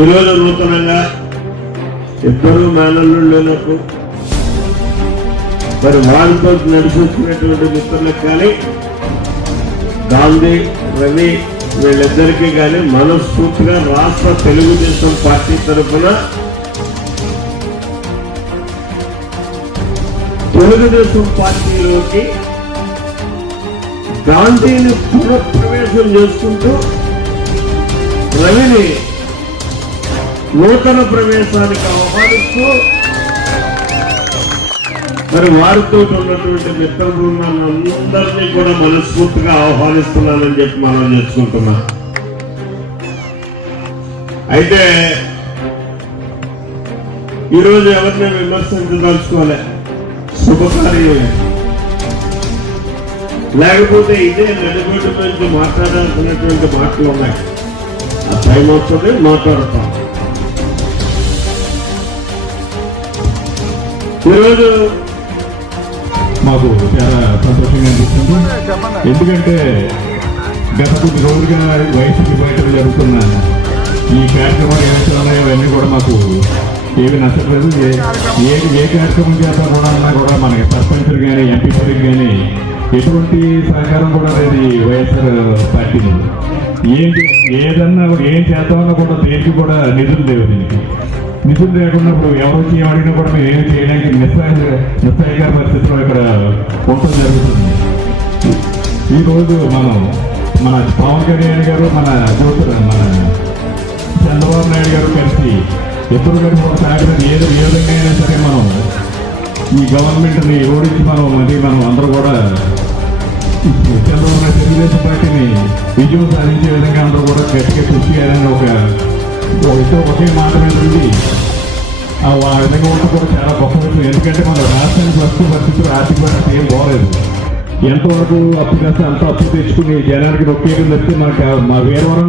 ఈరోజు నూతనంగా ఇద్దరు మేనల్లుళ్ళకు మరి వారితో నడిచొచ్చినటువంటి మిత్రులకు కానీ గాంధీ రవి వీళ్ళిద్దరికీ కానీ మనస్ఫూర్తిగా రాష్ట్ర తెలుగుదేశం పార్టీ తరఫున తెలుగుదేశం పార్టీలోకి గాంధీని పునఃప్రవేశం చేసుకుంటూ రవిని నూతన ప్రవేశానికి ఆహ్వానిస్తూ మరి వారితో ఉన్నటువంటి మిత్ర బృందాన్ని అందరినీ కూడా మనస్ఫూర్తిగా ఆహ్వానిస్తున్నానని చెప్పి మనం చేసుకుంటున్నాం. అయితే ఈరోజు ఎవరిని విమర్శించదలుచుకోలే, శుభకార్యం లేకపోతే ఇదే నడిబొడ్డు నుంచి మాట్లాడాల్సినటువంటి మాటలు ఉన్నాయి. ఆ టైం వస్తుంది, మాట్లాడతాం. ఈరోజు మాకు చాలా సంతోషంగా అనిపిస్తుంది. ఎందుకంటే గత కొద్ది రోజులుగా వైసీపీ బయటకు జరుగుతున్న ఈ కార్యక్రమాలు ఏవైతే ఉన్నాయో అవన్నీ కూడా మాకు ఏమి నచ్చట్లేదు. ఏ కార్యక్రమం చేద్దాం కూడా అన్నా కూడా మనకి సర్పంచులు కానీ ఎంపీసీలకు కానీ ఎటువంటి సహకారం కూడా లేదు ఈ వైఎస్ఆర్ పార్టీలో. ఏదన్నా ఏం చేద్దామన్నా కూడా దేనికి కూడా నిధులు లేవు. దీనికి నిధులు లేకున్నప్పుడు ఎవరు చేయమడినా కూడా మేము ఏమి చేయడానికి నిస్సహాయ పరిస్థితిలో ఇక్కడ ఉండటం జరుగుతుంది. ఈరోజు మన పవన్ కళ్యాణ్ గారు మన చంద్రబాబు నాయుడు గారు కలిసి ఎప్పుడు కలిసి ఒక సాగరం ఏ విధంగా అయినా సరే మనం ఈ గవర్నమెంట్ని ఓడించి మనం అందరూ కూడా చంద్రబాబు నాయుడు తెలుగుదేశం పార్టీని విజయం సాధించే విధంగా అందరూ కూడా గట్టిగా కృషి చేయాలని ఒకే మాట మీద ఉంది. ఆ విధంగా ఉంటే కూడా చాలా గొప్ప విషయం. ఎందుకంటే మన రాష్ట్రానికి ప్రస్తుత పరిస్థితులు ఆర్థిక పరిస్థితి ఏం బాగలేదు. ఎంతవరకు అప్పు చేస్తే అంత అప్పు తెచ్చుకుని జనానికి నొక్కేయడం తప్పితే మా వీరవరం